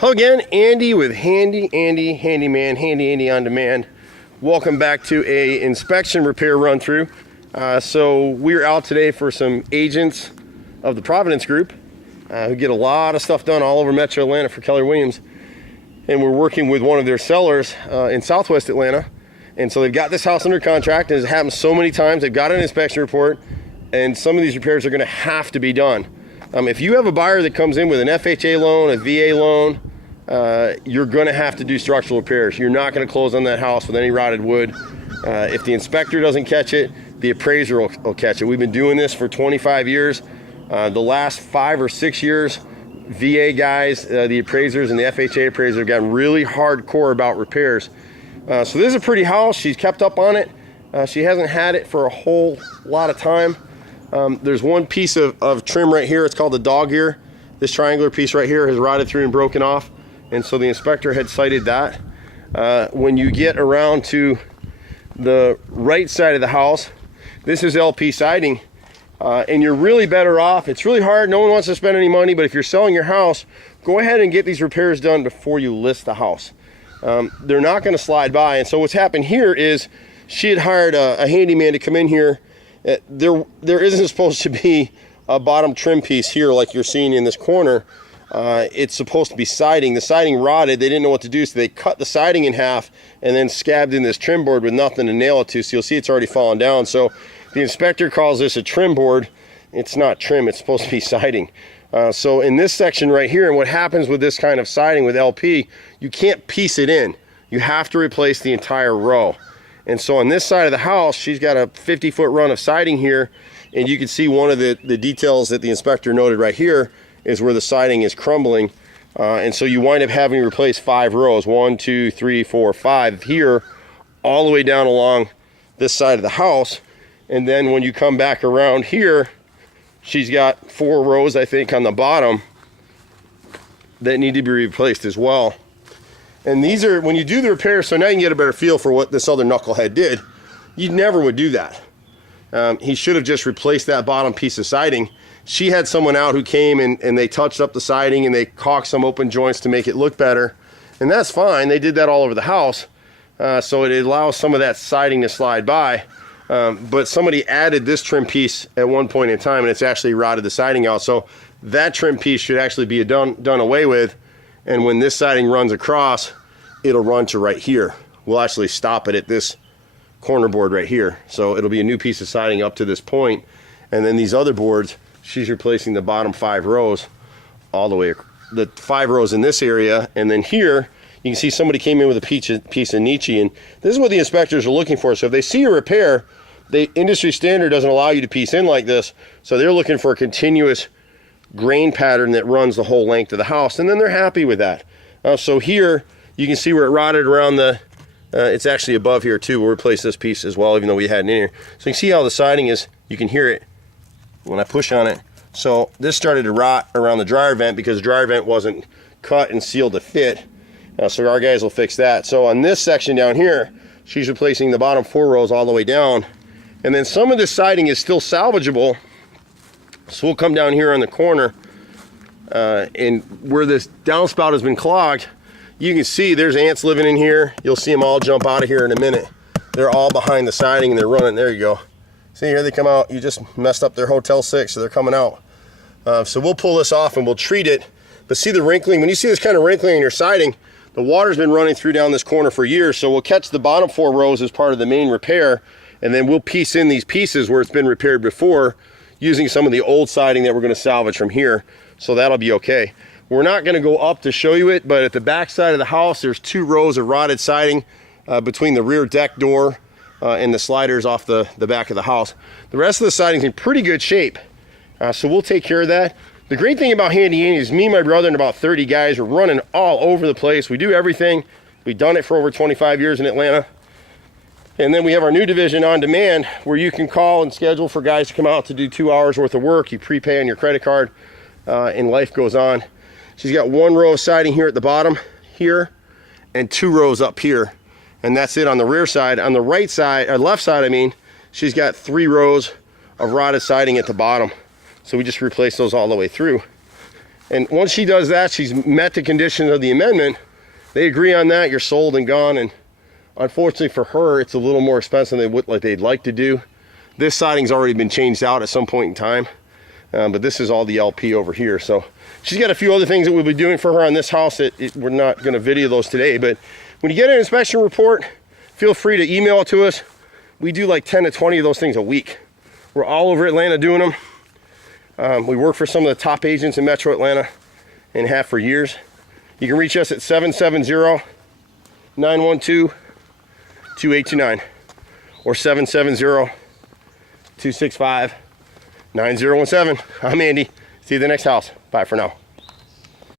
Hello again, Andy with Handy Andy, Handyman, Handy Andy on Demand. Welcome back to a inspection repair run through. So we're out today for some agents of the Providence Group who get a lot of stuff done all over Metro Atlanta for Keller Williams. And we're working with one of their sellers in Southwest Atlanta. And so they've got this house under contract, and it's happened so many times. They've got an inspection report, and some of these repairs are gonna have to be done. If you have a buyer that comes in with an FHA loan, a VA loan, you're gonna have to do structural repairs. You're not gonna close on that house with any rotted wood. If the inspector doesn't catch it, the appraiser will catch it. We've been doing this for 25 years. The last 5 or 6 years, VA guys, the appraisers and the FHA appraisers have gotten really hardcore about repairs. So this is a pretty house. She's kept up on it. She hasn't had it for a whole lot of time. There's one piece of trim right here. It's called the dog ear. This triangular piece right here has rotted through and broken off. And so the inspector had cited that. When you get around to the right side of the house, this is LP siding, and you're really better off. It's really hard. No one wants to spend any money, but if you're selling your house, go ahead and get these repairs done before you list the house. They're not going to slide by. And so what's happened here is she had hired a handyman to come in here. There isn't supposed to be a bottom trim piece here like you're seeing in this corner. It's supposed to be siding. The siding rotted. They didn't know what to do, so they cut the siding in half and then scabbed in this trim board with nothing to nail it to. So you'll see it's already fallen down. So the inspector calls this a trim board. It's not trim. It's supposed to be siding. So in this section right here, and what happens with this kind of siding with LP, you can't piece it in. You have to replace the entire row. And so on this side of the house, she's got a 50-foot run of siding here, and you can see one of the details that the inspector noted right here is where the siding is crumbling. And so you wind up having to replace 5 rows, 1, 2, 3, 4, 5 here, all the way down along this side of the house. And then when you come back around here, she's got 4 rows, I think, on the bottom that need to be replaced as well. And these are, when you do the repair, so now you can get a better feel for what this other knucklehead did. You never would do that. He should have just replaced that bottom piece of siding. She had someone out who came and they touched up the siding and they caulked some open joints to make it look better. And that's fine. They did that all over the house. So it allows some of that siding to slide by. But somebody added this trim piece at one point in time, and it's actually rotted the siding out. So that trim piece should actually be done away with. And when this siding runs across, it'll run to right here. We'll actually stop it at this corner board right here. So it'll be a new piece of siding up to this point. And then these other boards, she's replacing the bottom 5 rows all the way, the 5 rows in this area. And then here, you can see somebody came in with a piece of Nietzsche, and this is what the inspectors are looking for. So if they see a repair, the industry standard doesn't allow you to piece in like this. So they're looking for a continuous grain pattern that runs the whole length of the house, and then they're happy with that. So here, you can see where it rotted around the, it's actually above here too. We'll replace this piece as well, even though we had it in here. So you can see how the siding is, you can hear it when I push on it. So this started to rot around the dryer vent because the dryer vent wasn't cut and sealed to fit. So our guys will fix that. So on this section down here, she's replacing the bottom 4 rows all the way down. And then some of this siding is still salvageable. So we'll come down here on the corner and where this downspout has been clogged, you can see there's ants living in here. You'll see them all jump out of here in a minute. They're all behind the siding and they're running. There you go. See, here they come out. You just messed up their Hotel 6, so they're coming out. So we'll pull this off and we'll treat it. But see the wrinkling? When you see this kind of wrinkling in your siding, the water's been running through down this corner for years. So we'll catch the bottom 4 rows as part of the main repair, and then we'll piece in these pieces where it's been repaired before using some of the old siding that we're going to salvage from here. So that'll be okay. We're not going to go up to show you it, but at the back side of the house, there's 2 rows of rotted siding between the rear deck door and the sliders off the back of the house. The rest of the siding's in pretty good shape. So we'll take care of that. The great thing about Handy Andy is me, my brother, and about 30 guys are running all over the place. We do everything. We've done it for over 25 years in Atlanta. And then we have our new division, On Demand, where you can call and schedule for guys to come out to do 2 hours worth of work. You prepay on your credit card, and life goes on. She's got 1 row of siding here at the bottom here, and 2 rows up here. And that's it on the rear side. On the right side, or left side, I mean, she's got 3 rows of rotted siding at the bottom. So we just replace those all the way through. And once she does that, she's met the conditions of the amendment. They agree on that, you're sold and gone. And unfortunately for her, it's a little more expensive than they'd like to do. This siding's already been changed out at some point in time, but this is all the LP over here. So she's got a few other things that we'll be doing for her on this house that we're not going to video those today. But when you get an inspection report, feel free to email it to us. We do like 10 to 20 of those things a week. We're all over Atlanta doing them. We work for some of the top agents in Metro Atlanta and have for years. You can reach us at 770-912-2829 or 770-265-9017. I'm Andy. See you at the next house. Bye for now.